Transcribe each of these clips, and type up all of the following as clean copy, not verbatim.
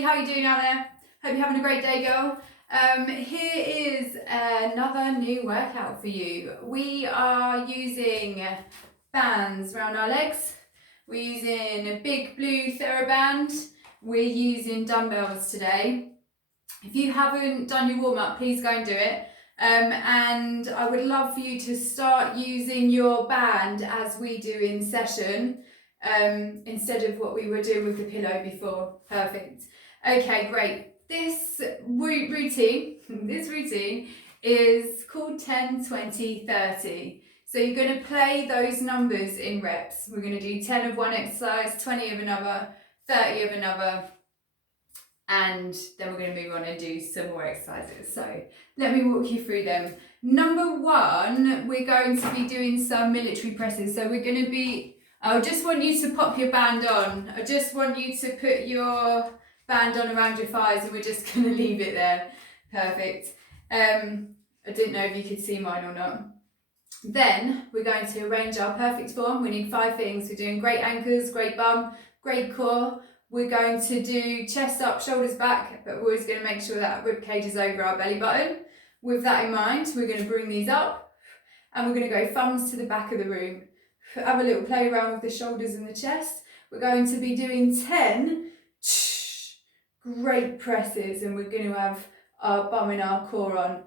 Hey, how you doing out there? Hope you're having a great day, girl. Here is another new workout for you. We are using bands around our legs. We're using a big blue TheraBand. We're using dumbbells today. If you haven't done your warm-up, please go and do it. And I would love for you to start using your band as we do in session, instead of what we were doing with the pillow before. Perfect. Okay, great. This routine is called 10, 20, 30. So you're going to play those numbers in reps. We're going to do 10 of one exercise, 20 of another, 30 of another, and then we're going to move on and do some more exercises. So let me walk you through them. Number one, we're going to be doing some military presses. So we're going to be, I just want you to pop your band on. I just want you to put your band on around your thighs, and we're just going to leave it there. Perfect. I didn't know if you could see mine or not. Then we're going to arrange our perfect form. We need 5 things. We're doing great ankles, great bum, great core. We're going to do chest up, shoulders back, but we're always going to make sure that rib cage is over our belly button. With that in mind, we're going to bring these up and we're going to go thumbs to the back of the room. Have a little play around with the shoulders and the chest. We're going to be doing 10 great presses, and we're going to have our bum and our core on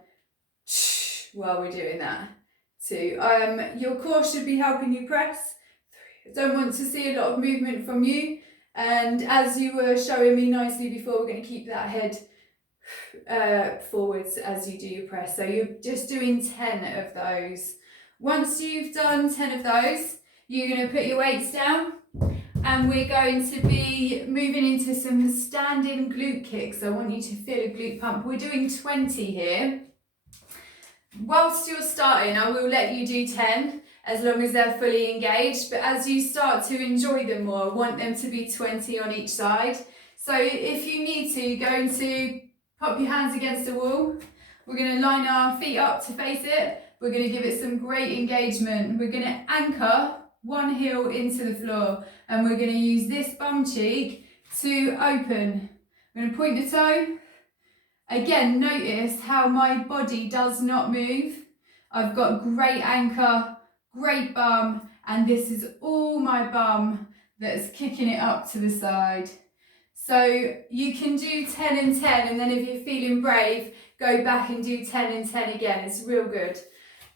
while we're doing that. 2. Your core should be helping you press. 3. I don't want to see a lot of movement from you. And as you were showing me nicely before, we're going to keep that head forwards as you do your press. So you're just doing 10 of those. Once you've done 10 of those, you're going to put your weights down, and we're going to be moving into some standing glute kicks. I want you to feel a glute pump. We're doing 20 here. Whilst you're starting, I will let you do 10 as long as they're fully engaged, but as you start to enjoy them more, I want them to be 20 on each side. So if you need to, you're going to pop your hands against the wall. We're going to line our feet up to face it. We're going to give it some great engagement. We're going to anchor one heel into the floor, and we're going to use this bum cheek to open. I'm going to point the toe. Again, notice how my body does not move. I've got great anchor, great bum, and this is all my bum that's kicking it up to the side. So you can do 10 and 10, and then if you're feeling brave, go back and do 10 and 10 again. It's real good.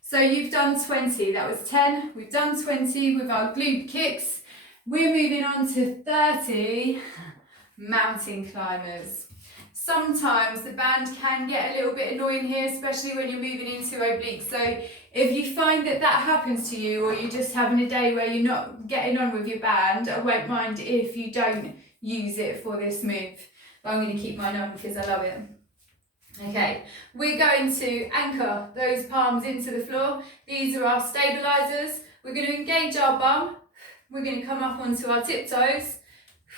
So you've done 20, that was 10. We've done 20 with our glute kicks. We're moving on to 30 mountain climbers. Sometimes the band can get a little bit annoying here, especially when you're moving into obliques. So if you find that happens to you, or you're just having a day where you're not getting on with your band, I won't mind if you don't use it for this move. But I'm going to keep mine on because I love it. Okay, we're going to anchor those palms into the floor. These are our stabilizers. We're going to engage our bum. We're going to come up onto our tiptoes.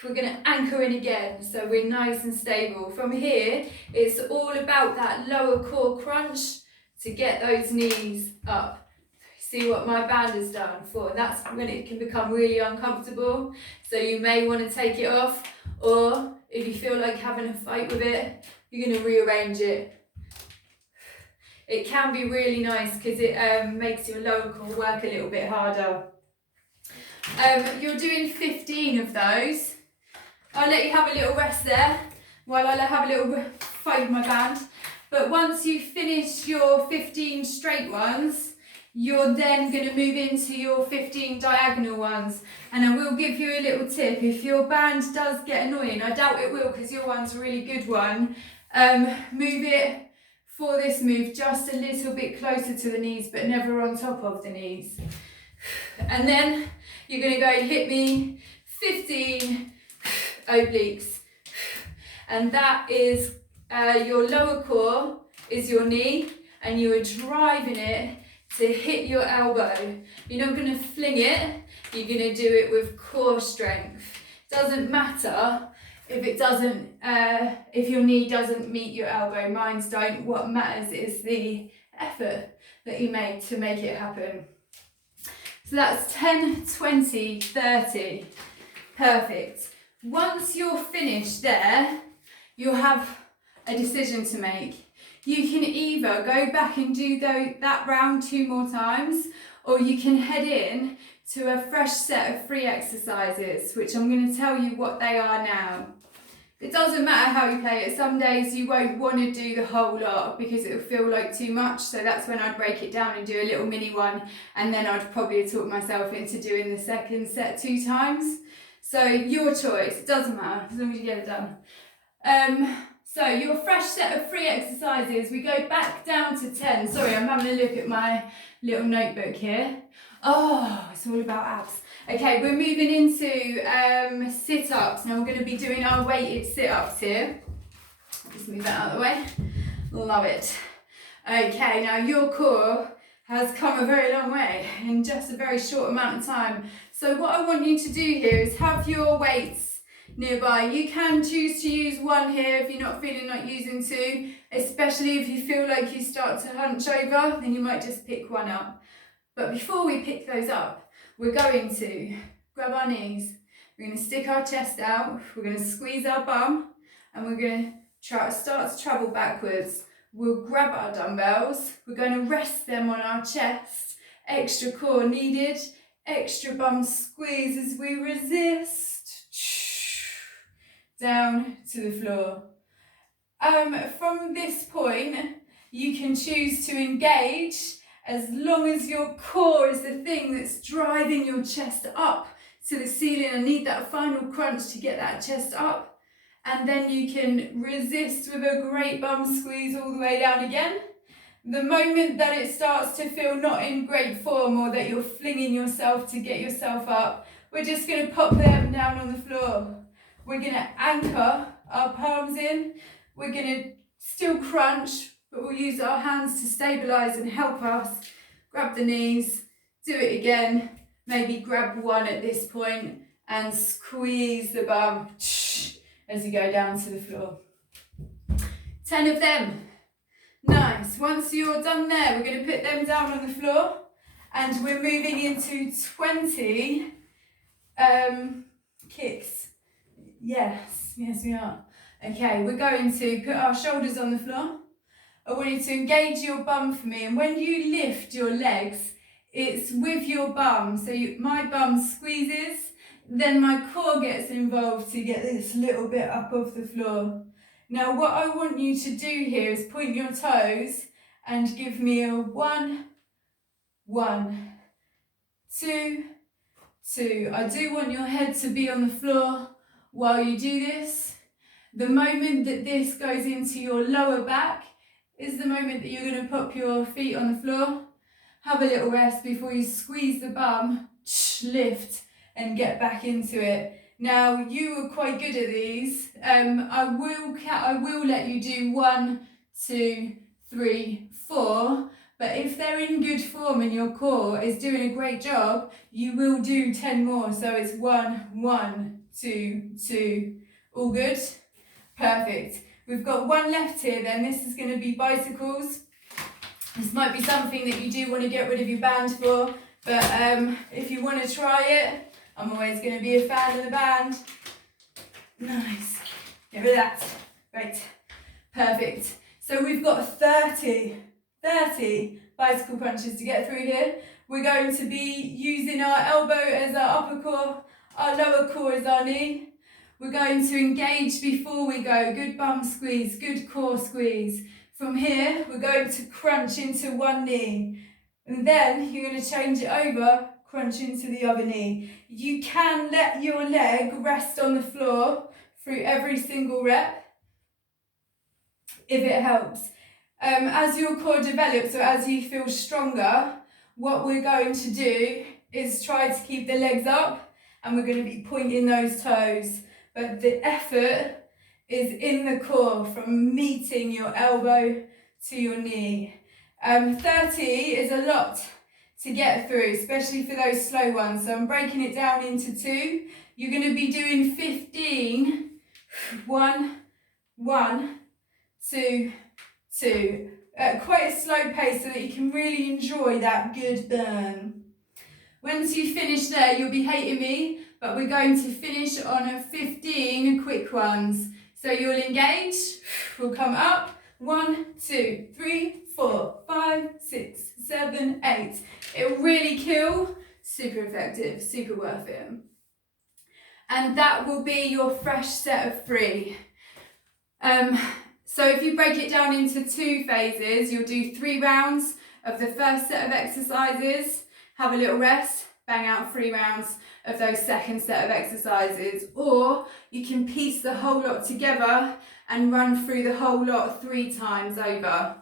We're going to anchor in again, so we're nice and stable. From here, it's all about that lower core crunch to get those knees up. See what my band has done for, that's when it can become really uncomfortable. So you may want to take it off, or if you feel like having a fight with it, you're going to rearrange it. It can be really nice because it makes your lower core work a little bit harder. You're doing 15 of those. I'll let you have a little rest there while I have a little fight with my band. But once you finish your 15 straight ones, you're then going to move into your 15 diagonal ones. And I will give you a little tip. If your band does get annoying, I doubt it will because your one's a really good one, move it for this move just a little bit closer to the knees, but never on top of the knees. And then you're going to go hit me 15 obliques, and that is your lower core is your knee, and you are driving it to hit your elbow. You're not going to fling it, you're going to do it with core strength. Doesn't matter if it doesn't, if your knee doesn't meet your elbow. Mine don't. What matters is the effort that you make to make it happen. So that's 10, 20, 30. Perfect. Once you're finished there, you'll have a decision to make. You can either go back and do that round 2 more times, or you can head in to a fresh set of free exercises, which I'm going to tell you what they are now. It doesn't matter how you play it. Some days you won't want to do the whole lot because it'll feel like too much. So that's when I'd break it down and do a little mini one. And then I'd probably talk myself into doing the second set 2 times. So your choice, it doesn't matter as long as you get it done. So your fresh set of free exercises, we go back down to 10. Sorry, I'm having a look at my little notebook here. Oh, it's all about abs. Okay, we're moving into sit-ups. Now we're going to be doing our weighted sit-ups here. Just move that out of the way. Love it. Okay, now your core has come a very long way in just a very short amount of time. So what I want you to do here is have your weights nearby. You can choose to use one here if you're not feeling like using 2, especially if you feel like you start to hunch over, then you might just pick one up. But before we pick those up, we're going to grab our knees, we're going to stick our chest out, we're going to squeeze our bum, and we're going to start to travel backwards. We'll grab our dumbbells, we're going to rest them on our chest, extra core needed, extra bum squeeze as we resist, down to the floor. From this point, you can choose to engage as long as your core is the thing that's driving your chest up to the ceiling and need that final crunch to get that chest up. And then you can resist with a great bum squeeze all the way down again. The moment that it starts to feel not in great form or that you're flinging yourself to get yourself up, we're just going to pop them down on the floor. We're going to anchor our palms in. We're going to still crunch, but we'll use our hands to stabilize and help us. Grab the knees, do it again, maybe grab one at this point and squeeze the bum as you go down to the floor. 10 of them. Nice. Once you're done there, we're going to put them down on the floor and we're moving into 20 kicks. Yes, we are. Okay, we're going to put our shoulders on the floor. I want you to engage your bum for me, and when you lift your legs, it's with your bum. So my bum squeezes, then my core gets involved to get this little bit up off the floor. Now what I want you to do here is point your toes and give me a 1, 1, 2, 2. I do want your head to be on the floor while you do this. The moment that this goes into your lower back is the moment that you're going to pop your feet on the floor. Have a little rest before you squeeze the bum, lift and get back into it. Now you were quite good at these. I will let you do 1, 2, 3, 4. But if they're in good form and your core is doing a great job, you will do 10 more. So it's 1, 1, 2, 2. All good? Perfect. We've got one left here then. This is going to be bicycles. This might be something that you do want to get rid of your band for, but if you want to try it, I'm always going to be a fan of the band. Nice. Get rid of that. Great. Perfect. So we've got 30 bicycle punches to get through here. We're going to be using our elbow as our upper core, our lower core as our knee. We're going to engage before we go. Good bum squeeze, good core squeeze. From here, we're going to crunch into one knee. And then you're going to change it over, crunch into the other knee. You can let your leg rest on the floor through every single rep, if it helps. As your core develops, or as you feel stronger, what we're going to do is try to keep the legs up, and we're going to be pointing those toes. But the effort is in the core, from meeting your elbow to your knee. 30 is a lot to get through, especially for those slow ones. So I'm breaking it down into 2. You're going to be doing 15, 1, 1, 2, 2. At quite a slow pace so that you can really enjoy that good burn. Once you finish there, you'll be hating me, but we're going to finish on a 15 quick ones. So you'll engage, we'll come up, 1, 2, 3, 4, 5, 6, 7, 8. It'll really kill, super effective, super worth it. And that will be your fresh set of 3. So if you break it down into 2 phases, you'll do 3 rounds of the first set of exercises, have a little rest, bang out 3 rounds of those second set of exercises, or you can piece the whole lot together and run through the whole lot 3 times over,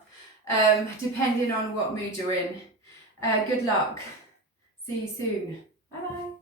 depending on what mood you're in. Good luck. See you soon. Bye bye.